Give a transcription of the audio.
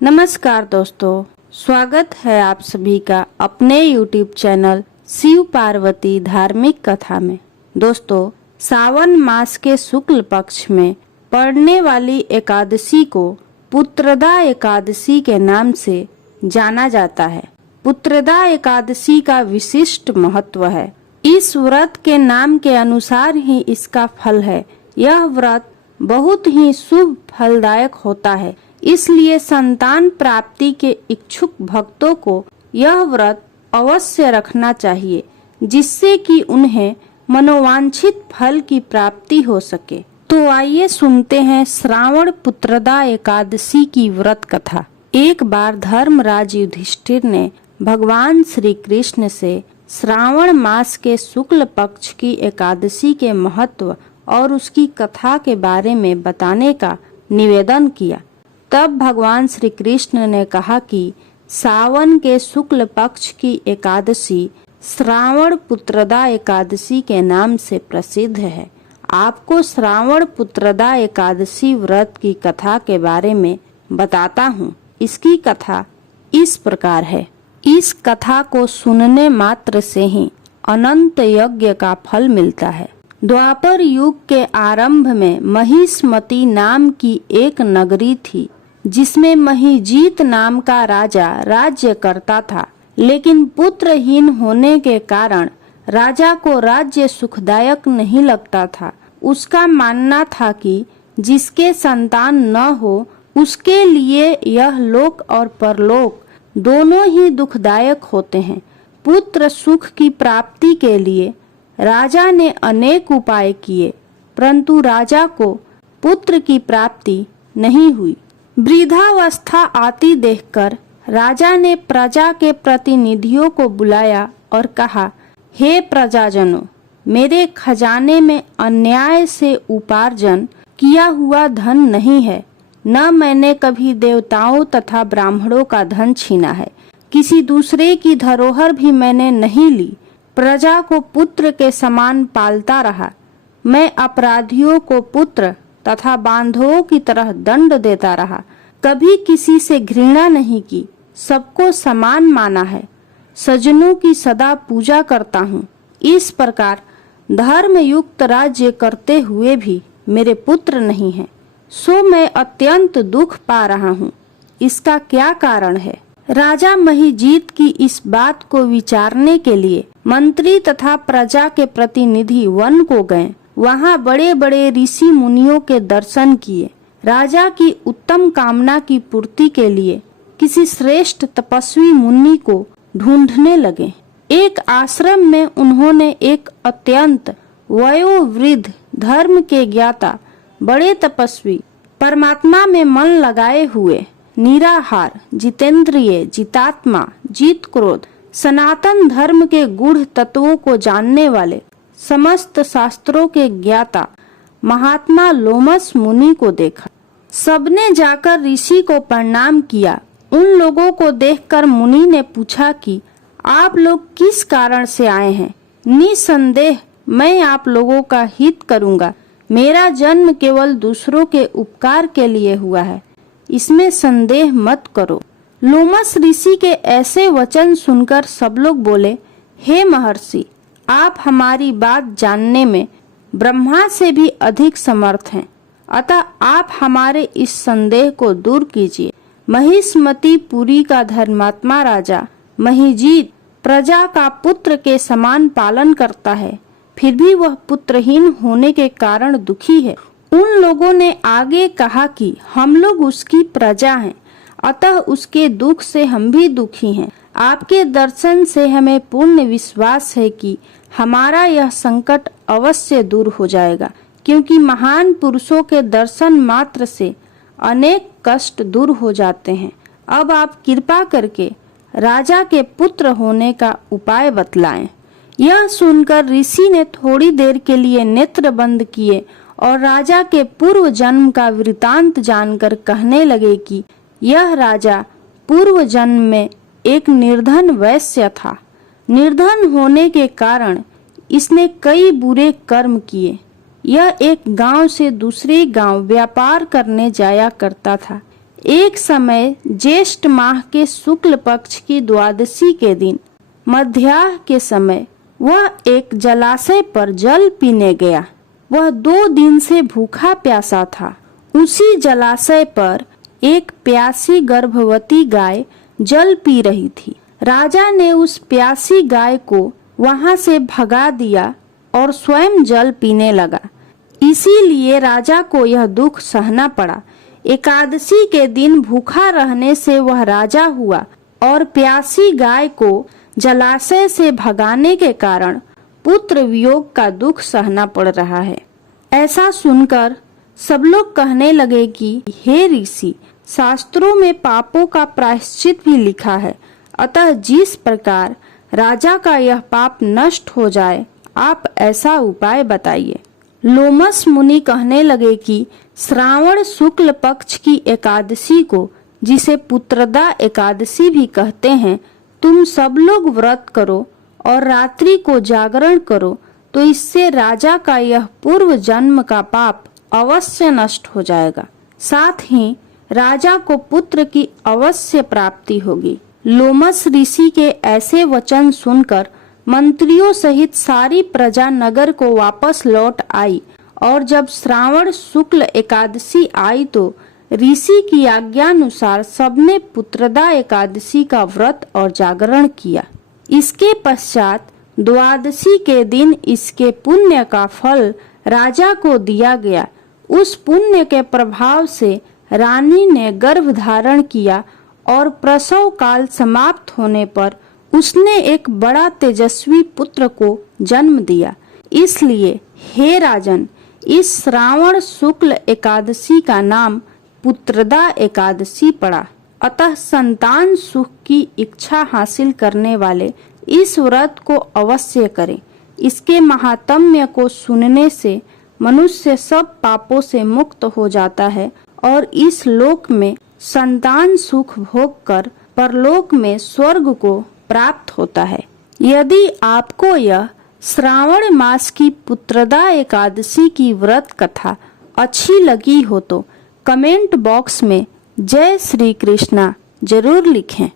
नमस्कार दोस्तों, स्वागत है आप सभी का अपने YouTube चैनल शिव पार्वती धार्मिक कथा में। दोस्तों, सावन मास के शुक्ल पक्ष में पड़ने वाली एकादशी को पुत्रदा एकादशी के नाम से जाना जाता है। पुत्रदा एकादशी का विशिष्ट महत्व है। इस व्रत के नाम के अनुसार ही इसका फल है। यह व्रत बहुत ही शुभ फलदायक होता है, इसलिए संतान प्राप्ति के इच्छुक भक्तों को यह व्रत अवश्य रखना चाहिए, जिससे कि उन्हें मनोवांछित फल की प्राप्ति हो सके। तो आइए सुनते हैं श्रावण पुत्रदा एकादशी की व्रत कथा। एक बार धर्मराज युधिष्ठिर ने भगवान श्री कृष्ण से श्रावण मास के शुक्ल पक्ष की एकादशी के महत्व और उसकी कथा के बारे में बताने का निवेदन किया। तब भगवान श्री कृष्ण ने कहा कि सावन के शुक्ल पक्ष की एकादशी श्रावण पुत्रदा एकादशी के नाम से प्रसिद्ध है। आपको श्रावण पुत्रदा एकादशी व्रत की कथा के बारे में बताता हूँ। इसकी कथा इस प्रकार है। इस कथा को सुनने मात्र से ही अनंत यज्ञ का फल मिलता है। द्वापर युग के आरंभ में महिष्मती नाम की एक नगरी थी, जिसमें महिजीत नाम का राजा राज्य करता था। लेकिन पुत्रहीन होने के कारण राजा को राज्य सुखदायक नहीं लगता था। उसका मानना था कि जिसके संतान न हो, उसके लिए यह लोक और परलोक दोनों ही दुखदायक होते हैं। पुत्र सुख की प्राप्ति के लिए राजा ने अनेक उपाय किए, परंतु राजा को पुत्र की प्राप्ति नहीं हुई। वृद्धावस्था आती देखकर राजा ने प्रजा के प्रतिनिधियों को बुलाया और कहा, हे प्रजाजनों, मेरे खजाने में अन्याय से उपार्जन किया हुआ धन नहीं है। न मैंने कभी देवताओं तथा ब्राह्मणों का धन छीना है। किसी दूसरे की धरोहर भी मैंने नहीं ली। प्रजा को पुत्र के समान पालता रहा। मैं अपराधियों को पुत्र तथा बांधवों की तरह दंड देता रहा। कभी किसी से घृणा नहीं की, सबको समान माना है। सज्जनों की सदा पूजा करता हूँ। इस प्रकार धर्म युक्त राज्य करते हुए भी मेरे पुत्र नहीं हैं, सो मैं अत्यंत दुख पा रहा हूँ। इसका क्या कारण है? राजा महिजीत की इस बात को विचारने के लिए मंत्री तथा प्रजा के प्रतिनिधि वन को गए। वहाँ बड़े बड़े ऋषि मुनियों के दर्शन किए। राजा की उत्तम कामना की पूर्ति के लिए किसी श्रेष्ठ तपस्वी मुनि को ढूंढने लगे। एक आश्रम में उन्होंने एक अत्यंत वयोवृद्ध धर्म के ज्ञाता, बड़े तपस्वी, परमात्मा में मन लगाए हुए, निराहार, जितेंद्रिय, जितात्मा, जीत क्रोध, सनातन धर्म के गूढ़ तत्वों को जानने वाले, समस्त शास्त्रों के ज्ञाता महात्मा लोमस मुनि को देखा। सबने जाकर ऋषि को प्रणाम किया। उन लोगों को देखकर मुनि ने पूछा कि आप लोग किस कारण से आए हैं? निसंदेह मैं आप लोगों का हित करूंगा। मेरा जन्म केवल दूसरों के उपकार के लिए हुआ है, इसमें संदेह मत करो। लोमस ऋषि के ऐसे वचन सुनकर सब लोग बोले, हे महर्षि, आप हमारी बात जानने में ब्रह्मा से भी अधिक समर्थ हैं, अतः आप हमारे इस संदेह को दूर कीजिए। महिष्मती पुरी का धर्मात्मा राजा महिजीत प्रजा का पुत्र के समान पालन करता है, फिर भी वह पुत्रहीन होने के कारण दुखी है। उन लोगों ने आगे कहा कि हम लोग उसकी प्रजा हैं, अतः उसके दुख से हम भी दुखी हैं। आपके दर्शन से हमें पूर्ण विश्वास है कि हमारा यह संकट अवश्य दूर हो जाएगा, क्योंकि महान पुरुषों के दर्शन मात्र से अनेक कष्ट दूर हो जाते हैं। अब आप कृपा करके राजा के पुत्र होने का उपाय बतलाएं। यह सुनकर ऋषि ने थोड़ी देर के लिए नेत्र बंद किए और राजा के पूर्व जन्म का वृतांत जानकर कहने लगे कि यह राजा पूर्व जन्म में एक निर्धन वैश्य था। निर्धन होने के कारण इसने कई बुरे कर्म किए। यह एक गांव से दूसरे गांव व्यापार करने जाया करता था। एक समय ज्येष्ठ माह के शुक्ल पक्ष की द्वादशी के दिन मध्याह्न के समय वह एक जलाशय पर जल पीने गया। वह 2 दिन से भूखा प्यासा था। उसी जलाशय पर एक प्यासी गर्भवती गाय जल पी रही थी। राजा ने उस प्यासी गाय को वहां से भगा दिया और स्वयं जल पीने लगा। इसीलिए राजा को यह दुख सहना पड़ा। एकादशी के दिन भूखा रहने से वह राजा हुआ और प्यासी गाय को जलाशय से भगाने के कारण पुत्र वियोग का दुख सहना पड़ रहा है। ऐसा सुनकर सब लोग कहने लगे कि हे ऋषि, शास्त्रों में पापों का प्रायश्चित भी लिखा है, अतः जिस प्रकार राजा का यह पाप नष्ट हो जाए, आप ऐसा उपाय बताइए। लोमस मुनि कहने लगे कि श्रावण शुक्ल पक्ष की एकादशी को, जिसे पुत्रदा एकादशी भी कहते हैं, तुम सब लोग व्रत करो और रात्रि को जागरण करो, तो इससे राजा का यह पूर्व जन्म का पाप अवश्य नष्ट हो जाएगा। साथ ही राजा को पुत्र की अवश्य प्राप्ति होगी। लोमस ऋषि के ऐसे वचन सुनकर मंत्रियों सहित सारी प्रजा नगर को वापस लौट आई और जब श्रावण शुक्ल एकादशी आई तो ऋषि की आज्ञानुसार सबने पुत्रदा एकादशी का व्रत और जागरण किया। इसके पश्चात द्वादशी के दिन इसके पुण्य का फल राजा को दिया गया। उस पुण्य के प्रभाव से रानी ने गर्भ धारण किया और प्रसव काल समाप्त होने पर उसने एक बड़ा तेजस्वी पुत्र को जन्म दिया। इसलिए हे राजन, इस श्रावण शुक्ल एकादशी का नाम पुत्रदा एकादशी पड़ा। अतः संतान सुख की इच्छा हासिल करने वाले इस व्रत को अवश्य करें। इसके महात्म्य को सुनने से मनुष्य सब पापों से मुक्त हो जाता है और इस लोक में संतान सुख भोग कर परलोक में स्वर्ग को प्राप्त होता है। यदि आपको यह श्रावण मास की पुत्रदा एकादशी की व्रत कथा अच्छी लगी हो तो कमेंट बॉक्स में जय श्री कृष्णा जरूर लिखें।